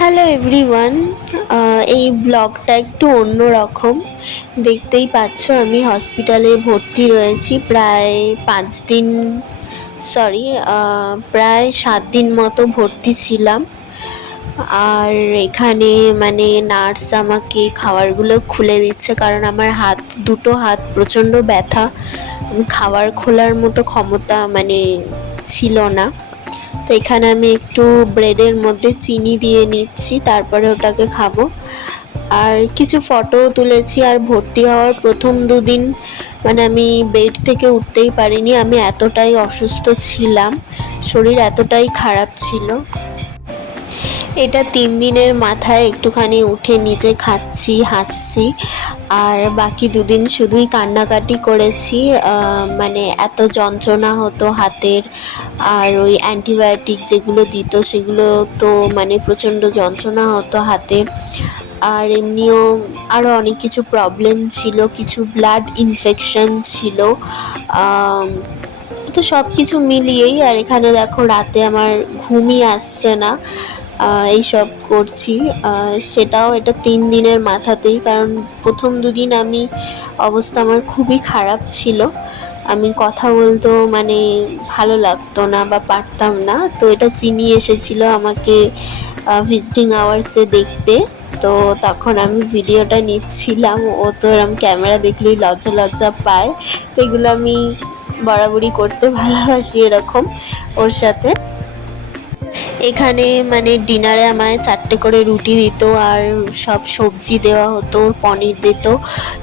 Hello everyone. এই ব্লগটা একটু অন্যরকম। দেখতেই পাচ্ছ আমি হসপিটালে ভর্তি রয়েছি প্রায় 5 দিন, সরি, প্রায় 7 দিন মতো ভর্তি ছিলাম। আর এখানে মানে নার্স আমাকে খাবারগুলো খুলে দিচ্ছে, কারণ আমার দুটো হাত প্রচণ্ড ব্যথা। আমি খাবার খোলার মতো ক্ষমতা মানে ছিল না। তো এখানে আমি একটু ব্রেডের মধ্যে চিনি দিয়ে নিচ্ছি, তারপরে ওটাকে খাবো। আর কিছু ফটোও তুলেছি। আর ভর্তি হওয়ার প্রথম 2 দিন মানে আমি বেড থেকে উঠতেই পারিনি, আমি এতটাই অসুস্থ ছিলাম, শরীর এতটাই খারাপ ছিল। এটা 3 দিনের মাথায় একটুখানি উঠে নিজে খাচ্ছি, হাসছি। আর বাকি 2 দিন শুধুই কান্নাকাটি করেছি। মানে এত যন্ত্রণা হতো হাতের। আর ওই অ্যান্টিবায়োটিক যেগুলো দিত সেগুলো তো মানে প্রচণ্ড যন্ত্রণা হতো হাতের। আর এমনিও আরও অনেক কিছু প্রবলেম ছিল, কিছু ব্লাড ইনফেকশন ছিল। তো সব কিছু মিলিয়েই, আর এখানে দেখো রাতে আমার ঘুমই আসছে না, এইসব করছি। সেটাও এটা 3 দিনের মাথাতেই, কারণ প্রথম 2 দিন আমি অবস্থা আমার খুবই খারাপ ছিল। আমি কথা বলতেও মানে ভালো লাগতো না বা পারতাম না। তো এটা চিনি এসেছিল আমাকে ভিজিটিং আওয়ার্সে দেখতে। তো তখন আমি ভিডিওটা নিচ্ছিলাম। ও তো এরম ক্যামেরা দেখলেই লজ্জা লজ্জা পায়। তো এগুলো আমি বরাবরই করতে ভালোবাসি এরকম ওর সাথে। এখানে মানে ডিনারে আমায় 4টে করে রুটি দিত, আর সব সবজি দেওয়া হতো, পনির দিত,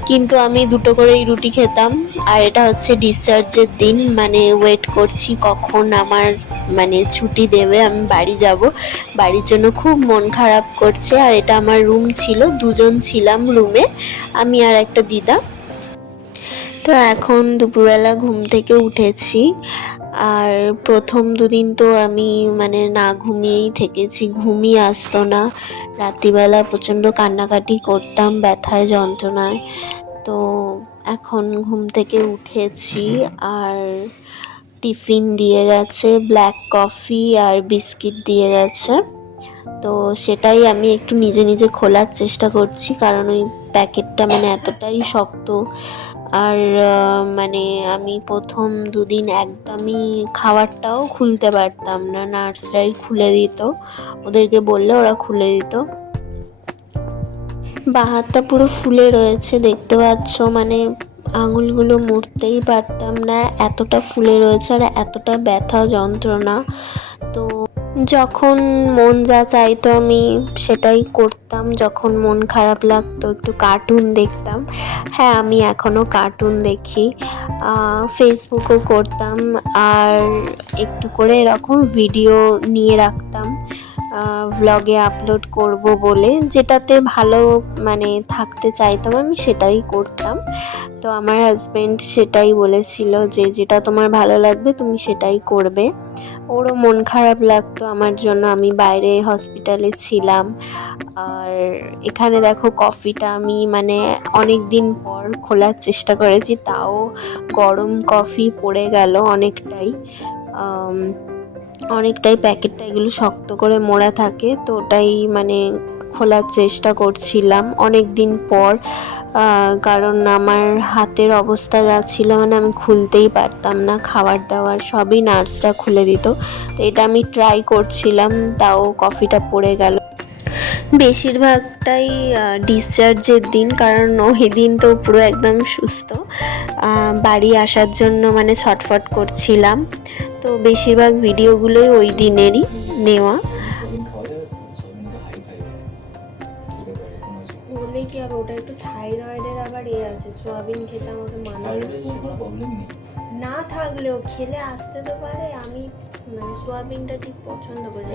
কিন্তু আমি 2টো করেই রুটি খেতাম। আর এটা হচ্ছে ডিসচার্জের দিন, মানে ওয়েট করছি কখন আমার মানে ছুটি দেবে, আমি বাড়ি যাব। বাড়ির জন্য খুব মন খারাপ করছে। আর এটা আমার রুম ছিল, 2জন ছিলাম রুমে, আমি আর একটা দিদা। তো এখন দুপুরবেলা ঘুম থেকে উঠেছি। আর প্রথম 2 দিন তো আমি মানে না ঘুমিয়েই থেকেছি, ঘুমই আসতো না। রাত্রিবেলা প্রচণ্ড কান্নাকাটি করতাম ব্যথায়, যন্ত্রণায়। তো এখন ঘুম থেকে উঠেছি। আর টিফিন দিয়ে গেছে, ব্ল্যাক কফি আর বিস্কিট দিয়ে গেছে। তো সেটাই আমি একটু নিজে নিজে খোলার চেষ্টা করছি, কারণ ওই প্যাকেটটা মানে এতটাই শক্ত। আর মানে আমি প্রথম 2 দিন একদমই খাবারটাও খুলতে পারতাম না, নার্সরাই খুলে দিত, ওদেরকে বললে ওরা খুলে দিত। বাঁ হাতটা পুরো ফুলে রয়েছে, দেখতে পাচ্ছ, মানে আঙুলগুলো মুড়তেই পারতাম না, এতটা ফুলে রয়েছে আর এতটা ব্যথা যন্ত্রণা। তো যখন মন যা চাইতো আমি সেটাই করতাম। যখন মন খারাপ লাগতো একটু কার্টুন দেখতাম। হ্যাঁ, আমি এখনও কার্টুন দেখি, ফেসবুকও করতাম। আর একটু করে এরকম ভিডিও নিয়ে রাখতাম ভ্লগে আপলোড করব বলে, যেটাতে ভালো মানে থাকতে চাইতাম আমি সেটাই করতাম। তো আমার হাজব্যান্ড সেটাই বলেছিল যে যেটা তোমার ভালো লাগবে তুমি সেটাই করবে। ওরও মন খারাপ লাগতো আমার জন্য, আমি বাইরে হসপিটালে ছিলাম। আর এখানে দেখো কফিটা আমি মানে অনেক দিন পর খোলার চেষ্টা করেছি, তাও গরম কফি পড়ে গেল অনেকটাই। অনেকটাই প্যাকেটটা এগুলো শক্ত করে মোড়া থাকে, তো ওটাই মানে খোলার চেষ্টা করছিলাম অনেক দিন পর। কারণ আমার হাতের অবস্থা যা ছিল মানে আমি খুলতেই পারতাম না, খাবার দাবার সবই নার্সরা খুলে দিত। তো এটা আমি ট্রাই করছিলাম, তাও কফিটা পড়ে গেল। বেশিরভাগটাই ডিসচার্জের দিন, কারণ ওই দিন তো পুরো একদম সুস্থ, বাড়ি আসার জন্য মানে ছটফট করছিলাম। তো বেশিরভাগ ভিডিওগুলোই ওই দিনেরই নেওয়া। বলে কি হবে, ওটা একটু থাইরয়েডের আবার আছে, সোয়াবিন খেতে আমাকে মানা না থাকলেও খেলে আসতে তো পারে। আমি মানে সোয়াবিনটা ঠিক পছন্দ করি না,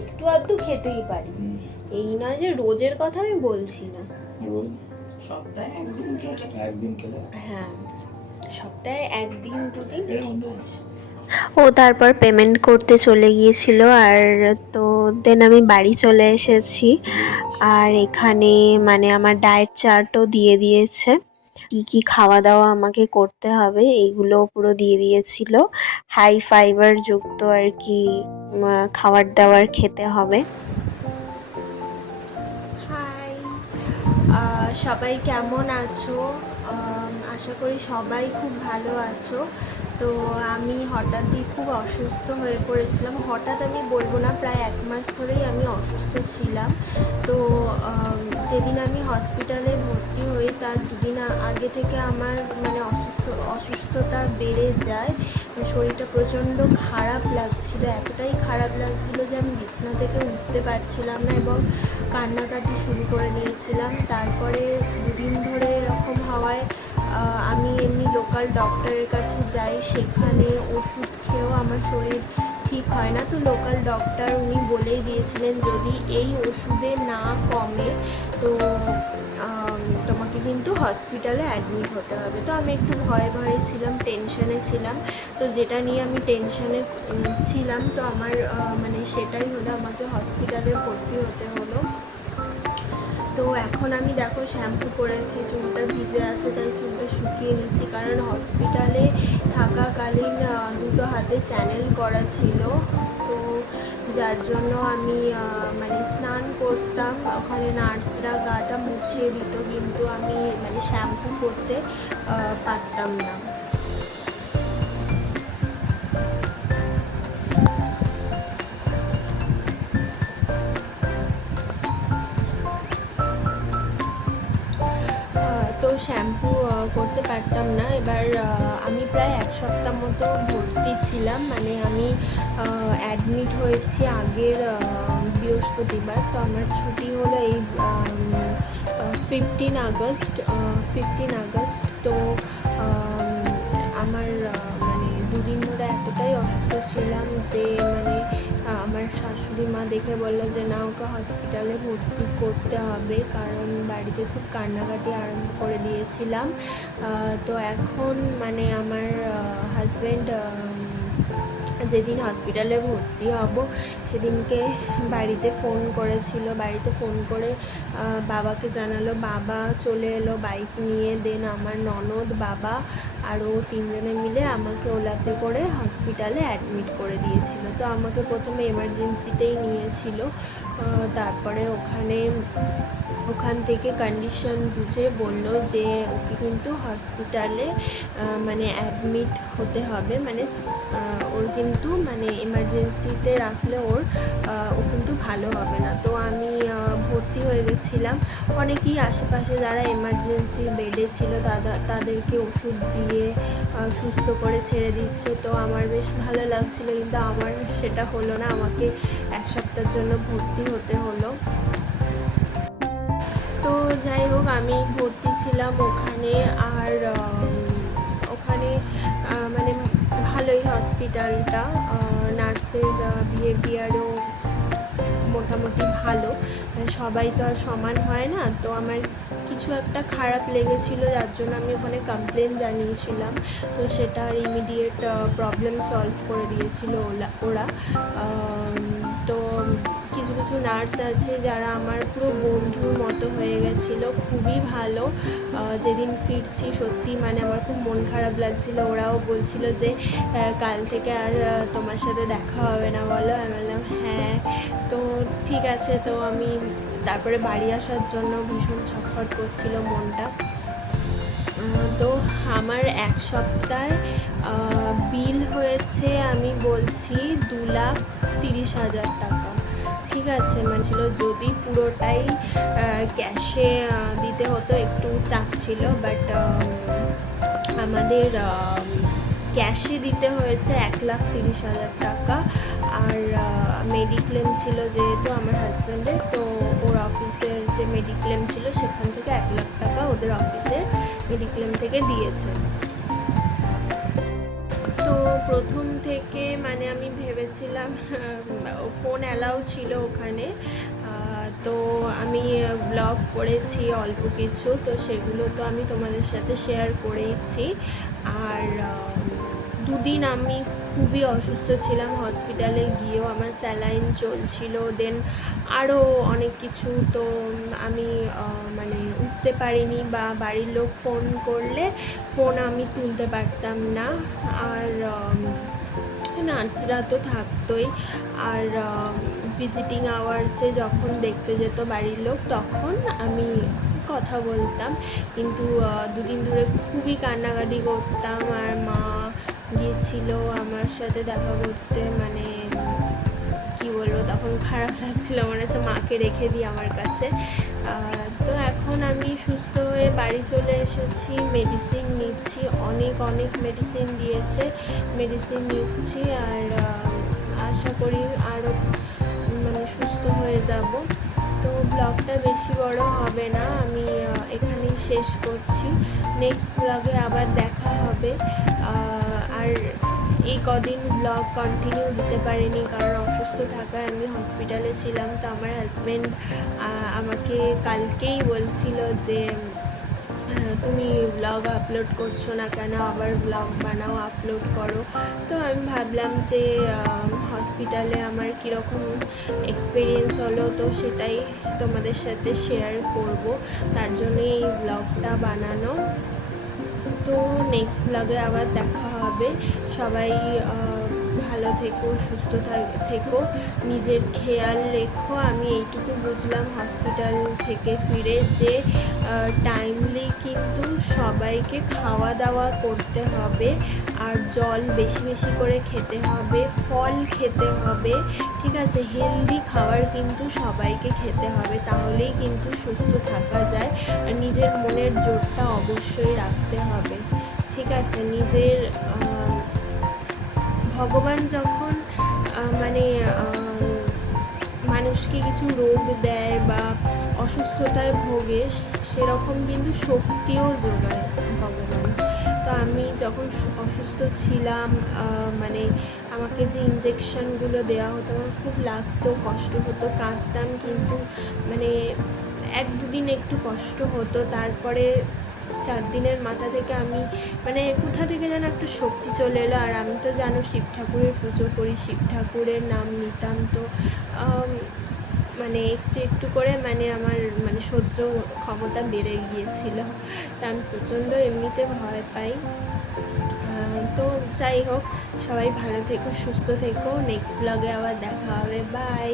একটু আধটু খেতেই পারি, এই নয় যে রোজের কথা আমি বলছি না। সপ্তাহে একদিন খেলে হ্যাঁ, সপ্তাহে 1-2 দিন ঠিক আছে। ও তারপর পেমেন্ট করতে চলে গিয়েছিল। আর তো দেন আমি বাড়ি চলে এসেছি। আর এখানে মানে আমার ডায়েট চার্টও দিয়ে দিয়েছে, কি কি খাওয়া দাওয়া আমাকে করতে হবে এইগুলো পুরো দিয়ে দিয়েছিল। হাই ফাইবার যুক্ত আর কি খাবার দাবার খেতে হবে। সবাই কেমন আছো? আশা করি সবাই খুব ভালো আছো। তো আমি হঠাৎই খুব অসুস্থ হয়ে পড়েছিলাম। হঠাৎ আমি বলবো না, প্রায় 1 মাস ধরেই আমি অসুস্থ ছিলাম। তো যেদিন আমি হসপিটালে ভর্তি হই তার 2 দিন আগে থেকে আমার মানে অসুস্থতা বেড়ে যায়। শরীরটা প্রচণ্ড খারাপ লাগছিল, এতটাই খারাপ লাগছিল যে আমি বিছানা থেকে উঠতে পারছিলাম না এবং কান্নাকাটি শুরু করে দিয়েছিলাম। তারপরে 2 দিন ধরে এরকম হওয়ায় আমি এমনি লোকাল ডক্টরের কাছে যাই, সেখানে ওষুধ খেয়েও আমার শরীর ঠিক হয় না। তো লোকাল ডক্টর উনি বলেই দিয়েছিলেন যদি এই ওষুধে না কমে তো তোমাকে কিন্তু হসপিটালে অ্যাডমিট হতে হবে। তো আমি একটু ভয়ে ভয়ে ছিলাম, টেনশানে ছিলাম। তো যেটা নিয়ে আমি টেনশানে ছিলাম, তো আমার মানে সেটাই হলো, আমাকে হসপিটালে ভর্তি হতে হলো। তো এখন আমি দেখো শ্যাম্পু করেছি, চুলটা ভিজে আছে তাই চুলটা শুকিয়ে নিচ্ছি, কারণ হসপিটালে থাকাকালীন 2টো হাতে চ্যানেল করা ছিল। তো যার জন্য আমি মানে স্নান করতাম, ওখানে নার্সরা গাটা মুছিয়ে দিত, কিন্তু আমি মানে শ্যাম্পু করতে পারতাম না। তো শ্যাম্পু করতে পারতাম না। এবার আমি প্রায় 1 সপ্তাহ মতো ভর্তি ছিলাম, মানে আমি অ্যাডমিট হয়েছি আগের বৃহস্পতিবার। তো আমার ছুটি হলো এই 15 আগস্ট। তো আমার মানে 2 দিন ধরে এতটাই অসুস্থ ছিলাম যে মানে আমার শাশুড়ি মা দেখে বললো যে না, ওকে হসপিটালে ভর্তি করতে হবে, কারণ বাড়িতে খুব কান্নাকাটি আরম্ভ করে দিয়েছিলাম। তো এখন মানে আমার হাজব্যান্ড যেদিন হসপিটালে ভর্তি হব সেদিনকে বাড়িতে ফোন করেছিল, বাড়িতে ফোন করে বাবাকে জানালো, বাবা চলে এলো বাইক নিয়ে। দেন আমার ননদ, বাবা আরও 3জনে মিলে আমাকে ওলাতে করে হসপিটালে অ্যাডমিট করে দিয়েছিল। তো আমাকে প্রথমে এমার্জেন্সিতেই নিয়েছিল, তারপরে ওখান থেকে কন্ডিশন বুঝে বলল যে ওকে কিন্তু হসপিটালে মানে অ্যাডমিট হতে হবে, মানে ওর কিন্তু মানে এমার্জেন্সিতে রাখলে ও কিন্তু ভালো হবে না। তো আমি ভর্তি হয়ে গেছিলাম। অনেকেই আশেপাশে যারা এমার্জেন্সি বেডে ছিল তাদেরকে ওষুধ দিয়ে সুস্থ করে ছেড়ে দিচ্ছে। তো আমার বেশ ভালো লাগছিলো, কিন্তু আমার সেটা হলো না, আমাকে 1 সপ্তাহের জন্য ভর্তি হতে হলো। তো যাই হোক, আমি ভর্তি ছিলাম ওখানে। আর ওখানে মানে ভালোই হসপিটালটা, নার্সদের বিহেভিয়ারও মোটামুটি ভালো, সবাই তো আর সমান হয় না। তো আমার কিছু একটা খারাপ লেগেছিল, যার জন্য আমি ওখানে কমপ্লেন জানিয়েছিলাম। তো সেটার ইমিডিয়েট প্রবলেম সলভ করে দিয়েছিল ওরা। তো কিছু কিছু নার্স আছে যারা আমার পুরো বন্ধুর মতো হয়ে গেছিলো, খুবই ভালো। যেদিন ফিরছি সত্যি মানে আমার খুব মন খারাপ লাগছিল। ওরাও বলছিল যে কাল থেকে আর তোমার সাথে দেখা হবে না বলো। আমি বললাম হ্যাঁ। তো ঠিক আছে। তো আমি তারপরে বাড়ি আসার জন্য ভীষণ ছটফট করছিল মনটা। তো আমার 1 সপ্তাহে বিল হয়েছে, আমি বলছি 2,30,000 টাকা। ঠিক আছে, মানে ছিল যদি পুরোটাই ক্যাশে দিতে হতো একটু চাপ ছিল, বাট আমাদের ক্যাশে দিতে হয়েছে 1,30,000 টাকা। আর মেডিক্লেম ছিল যেহেতু আমার হাজব্যান্ডের, তো ওর অফিসের যে মেডিক্লেম ছিল সেখান থেকে 1,00,000 টাকা ওদের অফিসের মেডিক্লেম থেকে দিয়েছে। তো প্রথম থেকে মানে আমি ভেবেছিলাম, ফোন অ্যালাউ ছিল ওখানে, তো আমি ব্লগ করেছি অল্প কিছু, তো সেগুলো তো আমি তোমাদের সাথে শেয়ার করেইছি। আর 2 দিন আমি খুবই অসুস্থ ছিলাম, হসপিটালে গিয়েও আমার স্যালাইন চলছিল, দেন আরও অনেক কিছু। তো আমি মানে উঠতে পারিনি, বা বাড়ির লোক ফোন করলে ফোন আমি তুলতে পারতাম না। আর নার্সরা তো থাকতোই। আর ভিজিটিং আওয়ার্সে যখন দেখতে যেত বাড়ির লোক, তখন আমি কথা বলতাম, কিন্তু দুদিন ধরে খুবই কান্নাকাটি করতাম। আর মা গিয়েছিল আমার সাথে দেখা করতে, মানে কি বলবো, তখন খারাপ লাগছিল, মনে হচ্ছে মাকে রেখে দিই আমার কাছে। তো এখন আমি সুস্থ হয়ে বাড়ি চলে এসেছি, মেডিসিন নিচ্ছি, অনেক অনেক মেডিসিন দিয়েছে, মেডিসিন নিচ্ছি। আর আশা করি আরও মানে সুস্থ হয়ে যাব। তো ব্লগটা বেশি বড় হবে না, আমি এখানেই শেষ করছি। নেক্সট ব্লগে আবার দেখা হবে। আর এই কদিন ব্লগ কন্টিনিউ দিতে পারিনি, কারণ অসুস্থ থাকায় আমি হসপিটালে ছিলাম। তো আমার হাজব্যান্ড আমাকে কালকেই বলছিল যে তুমি ব্লগ আপলোড করছো না কেন, আবার ব্লগ বানাও, আপলোড করো। তো আমি ভাবলাম যে হসপিটালে আমার কীরকম এক্সপিরিয়েন্স হলো, তো সেটাই তোমাদের সাথে শেয়ার করব, তার জন্যই এই ব্লগটা বানানো। তো নেক্সট ব্লগে আবার দেখা হবে। সবাই ভালো থেকো, সুস্থ থেকো, নিজের খেয়াল রেখো। আমি এইটুকু বুঝলাম হসপিটাল থেকে ফিরে, যে টাইমলি কিন্তু সবাইকে খাওয়া দাওয়া করতে হবে, আর জল বেশি বেশি করে খেতে হবে, ফল খেতে হবে, ঠিক আছে? হেলদি খাবার কিন্তু সবাইকে খেতে হবে, তাহলেই কিন্তু সুস্থ থাকা যায়। আর নিজের মনের জোরটা অবশ্যই রাখতে হবে, ঠিক আছে? নিজের ভগবান যখন মানে মানুষকে কিছু রোগ দেয় বা অসুস্থতায় ভোগে, সেরকম কিন্তু শক্তিও যোগায় ভগবান। তো আমি যখন অসুস্থ ছিলাম, মানে আমাকে যে ইঞ্জেকশনগুলো দেওয়া হতো, আমার খুব লাগতো, কষ্ট হতো, কাঁদতাম, কিন্তু মানে 1-2 দিন একটু কষ্ট হতো, তারপরে 4 দিনের মাথা থেকে আমি মানে কোথা থেকে যেন একটা শক্তি চলে এলো। আর আমি তো জানো শিব ঠাকুরের পুজো করি, শিব ঠাকুরের নাম নিতাম। তো মানে একটু একটু করে মানে আমার মানে সহ্য ক্ষমতা বেড়ে গিয়েছিল। তা আমি প্রচণ্ড এমনিতে ভয় পাই। তো যাই হোক, সবাই ভালো থেকো, সুস্থ থেকো। নেক্সট ব্লগে আবার দেখা হবে। বাই।